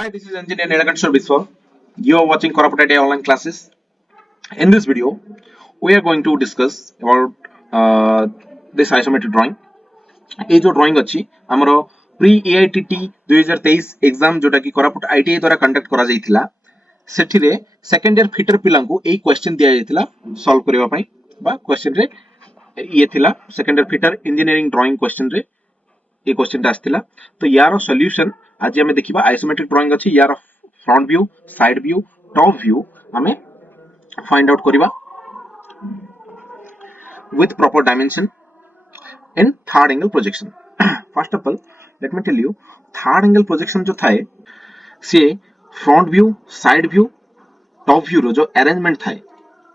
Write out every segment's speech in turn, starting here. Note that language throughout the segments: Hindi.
Hi, this is Engineer Nilakantha Biswal. You are watching Corporate ITI online classes. In this video, we are going to discuss about this isometric drawing. ये जो ड्राइंग अच्छी हमरो प्री एआईटीटी 2023 एग्जाम जोटा कि कोरापुट आईटीआई द्वारा कंडक्ट करा जायतिला सेठी रे सेकंड ईयर फिटर पिलांको एई क्वेश्चन दिया जायतिला सॉल्व करबा पई बा क्वेश्चन रे ये थिला second year fitter engineering drawing question रे ये क्वेश्चन आसथिला तो यार सॉल्यूशन आज हमें देखिबा आइसोमेट्रिक ड्राइंग अछि यार front view side view top view हमें फाइंड आउट करबा with proper dimension in third angle projection. First of all, let me tell you third angle projection जो थाए से front view side view top view row जो अरेंजमेंट थाए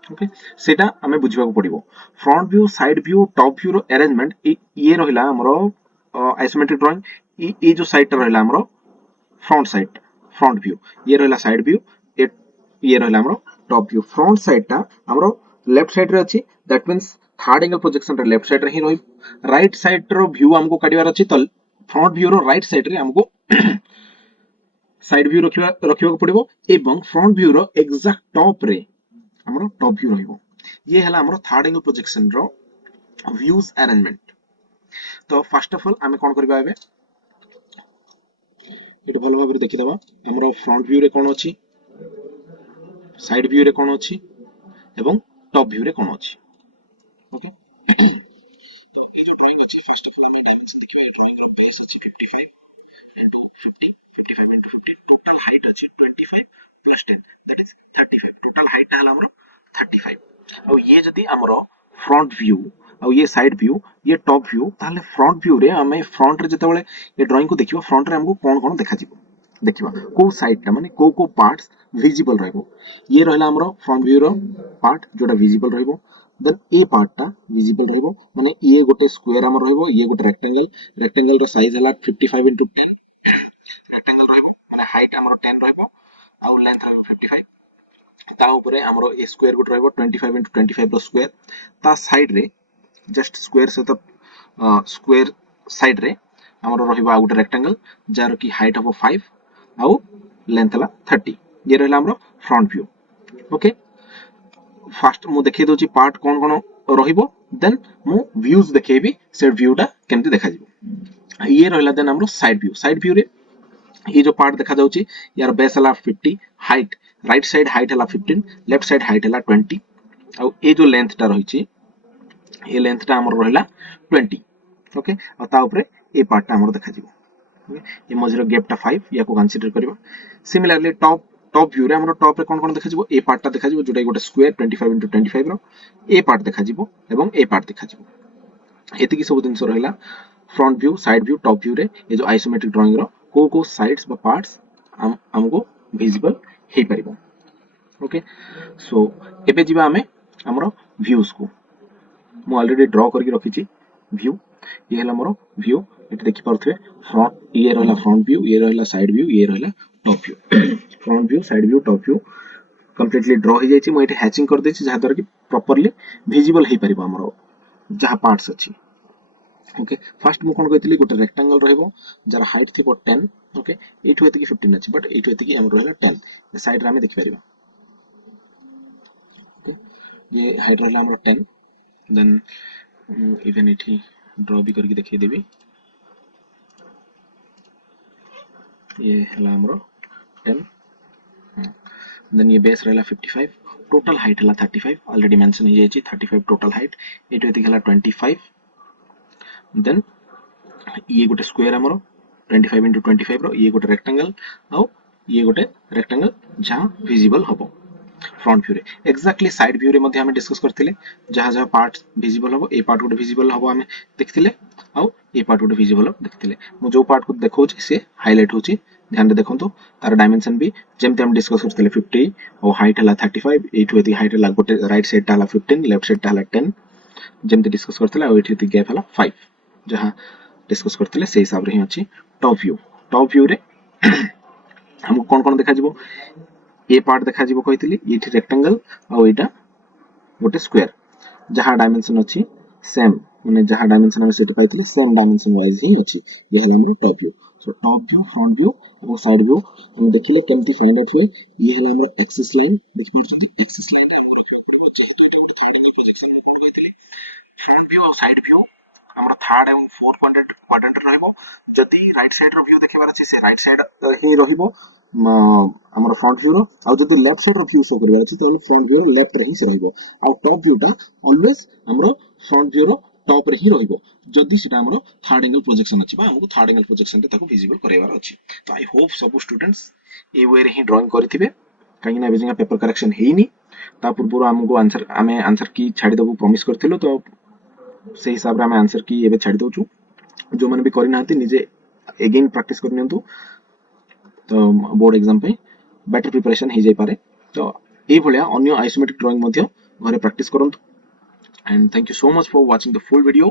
ओके सेटा हमें बुझिबा को पड़िबो front view side view top view row arrangement ये रहिला हमरो आइसोमेट्रिक ड्राइंग ये जो साइड टा रहिला हमरो फ्रंट साइड फ्रंट व्यू ये रहिला साइड व्यू ये रहिला हमरो टॉप व्यू फ्रंट साइड टा हमरो लेफ्ट साइड रे अछि that means third angle projection रे लेफ्ट साइड रे ही रही राइट साइड रो व्यू हमको काटिबार अछि तो फ्रंट व्यू रो राइट साइड रे हमको साइड व्यू रखिबा को पड़िबो एवं फ्रंट व्यू रो एग्जैक्ट टॉप रे हमरो टॉप व्यू रहिबो ये हला हमरो थर्ड एंगल प्रोजेक्शन रो व्यूज अरेंजमेंट तो फर्स्ट ऑफ ऑल आमे कोन करबा एबे एटा भलो भाबरे देखि दबा हमरो फ्रंट व्यू रे कोन अछि साइड व्यू रे कोन अछि एवं टॉप व्यू रे कोन अछि ओके तो ये जो ड्राइंग अछि फर्स्ट ऑफ ऑल हमें डायमेंशन देखिबा ये ड्राइंग रो बेस अछि 55 into 50 55 into 50 टोटल हाइट अछि 25 plus 10 that is 35 total height हला हमरो 35 और ये जदी हमरो फ्रंट व्यू और ये साइड व्यू ये टॉप व्यू ताले फ्रंट व्यू रे हमें फ्रंट रे जते बेले ये ड्राइंग को देखिबा फ्रंट रे हमको कोन कोन देखा जिवो देखिबा को साइड ता माने को पार्ट्स विजिबल रहबो ये रहला हमरो फ्रंट व्यू रो पार्ट जोटा विजिबल रहबो देन ए पार्ट ता विजिबल रहबो माने ये गोटे स्क्वायर हमर रहबो ये गोटे रेक्टेंगल रो साइज हला 55 into 10 रेक्टेंगल रहबो माने हाइट हमर 10 रहबो और लेंथ रहबो 55 ता ऊपर हमरो ए स्क्वायर गोटे रहबो 25 into 25 रो स्क्वायर ता साइड रे जस्ट स्क्वायर से तो स्क्वायर साइड रे हमरो रहबो आ गोटे रेक्टेंगल जार की हाइट हबो 5 और लेंथ हला 30 ये रहला हमरो फ्रंट व्यू ओके फास्ट मु देखै दोची पार्ट कोन कोन रहिबो देन मु व्यूज देखेबी से व्यू टा केमति देखा जिवो ये रहला देन हमरो साइड व्यू रे ये जो पार्ट देखा जाउची यार बेस हला 50 हाइट राइट साइड हाइट हला 15 लेफ्ट साइड हाइट हला 20 और ये जो लेंथ टा रहिची ये लेंथ टा हमर रहला 20 ओके और ता ऊपर ए पार्ट टा हमर देखा जिवो ये मझिरो गैप टा 5 या को कंसीडर करबा सिमिलरली टॉप व्यू रे हमर टॉप रे कोन कोन देखा जिवो ए पार्ट टा देखा जिवो जोटा गोटे स्क्वायर 25 into 25 रो ए पार्ट देखा जिवो एवं ए पार्ट देखा जिवो एति की सब दिन सो रहला front view side view top view रे ये जो आइसोमेट्रिक ड्राइंग रो को साइड्स बा पार्ट्स हमको विजिबल हे परिबो ओके सो एबे जिबा हमें हमरो व्यूज को मु ऑलरेडी ड्रॉ करके रखी छी व्यू ये हला हमरो व्यू एट देखि परथवे फ्रंट ये रहला फ्रंट व्यू ये रहला साइड व्यू ये रहला top view front view side view top view completely draw हो जाई छी मु एठी हैचिंग कर देछि जहा द्वारा कि प्रॉपर्ली विजिबल हे परिबो हमरो जहा पार्ट्स अछि ओके फर्स्ट मु कोन कहतिली गोटे रेक्टेंगल रहबो जरा हाइट थिबो 10 ओके एठु एति की 15 अछि बट एठु एति की हम रहला 10 ये साइड रे हम देखि परिबा ओके ये हाइट रहला हमरो 10 देन इवन एठी ड्रॉ भी करके देखि देबी ये हला हमरो 10 देन ये बेस रहला 55 टोटल हाइट हला 35 ऑलरेडी मेंशन हो जाई 35 टोटल हाइट एठु एति हला 25 देन ये गोटे स्क्वायर हमरो 25 into 25 रो ये गोटे रेक्टेंगल और ये गोटे रेक्टेंगल जहां विजिबल हबो फ्रंट व्यू रे एक्जेक्टली साइड व्यू रे मध्ये हम डिस्कस करथिले जहां जहां पार्ट विजिबल हबो ए पार्ट गोटे विजिबल हबो हम देखथिले और ए पार्ट गोटे विजिबल देखथिले मु जो पार्ट को देखौछि से हाईलाइट होछि ध्यान दे देखंतु तार डायमेंशन भी जेमते हम डिस्कस करथिले 50 और हाइट हला 35 एठु एति हाइट हला गोटे राइट साइड टा हला 15 लेफ्ट साइड टा हला 10 जेमते डिस्कस करथिले और एठु एति गैप हला 5 जहां डिस्कस करथिले से हिसाब रे ही अछि टॉप व्यू रे हमको कोन कोन देखा जिवो ए पार्ट देखा जिवो कहितली एठी रेक्टेंगल और एटा गोटे स्क्वायर जहां डायमेंशन अछि सेम माने जहाँ डायमेंशन हम सेट पाइथिले सेम डायमेंशन वाइज ही अछि ये हला हमर top view so top view front view और साइड व्यू हम देखिले केमती फाइंड आउट हुए ये हला हमर एक्सिस लाइन देखि पाछथि एक्सिस लाइन हम रखबो जेहेतु इटे उठ थर्ड एंगल प्रोजेक्शन हम कहथिले फ्रंट व्यू और साइड व्यू हमर थर्ड एंड फोर्थ क्वाड्रेंट रहबो जदी राइट साइड रो व्यू देखिबार अछि से राइट साइड ही रहिबो हमर फ्रंट व्यू रो आ जदी लेफ्ट साइड रो व्यू शो करबार अछि तो फ्रंट व्यू रो लेफ्ट रे ही से रहिबो आ टॉप व्यू टा ऑलवेज हमर फ्रंट व्यू रो टॉप रे ही रहिबो जदी सेटा हमर थर्ड एंगल प्रोजेक्शन अछि बा हमको थर्ड एंगल प्रोजेक्शन रे ताको विजिबल करैबार अछि तो आई होप सब स्टूडेंट्स ए वे रे ही ड्राइंग करथिबे कहीं ना बेजिंगा पेपर करेक्शन हेइनी ता पूर्व हमको आंसर की छाड़ी देबो प्रॉमिस करथिलो तो से हिसाब रे हम आंसर की एबे छाड़ी दोछु जो माने भी करि नाहंती निजे अगेन प्रैक्टिस कर नियंतु तो बोर्ड एग्जाम पे बेटर प्रिपरेशन हो जाय पारे तो ए भलिया अन्य आइसोमेट्रिक ड्राइंग मध्ये घरे प्रैक्टिस करंतु and thank you so much for watching the full video